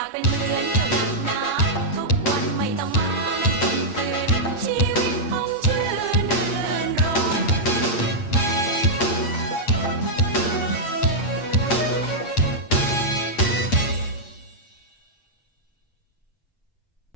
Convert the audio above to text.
up and move.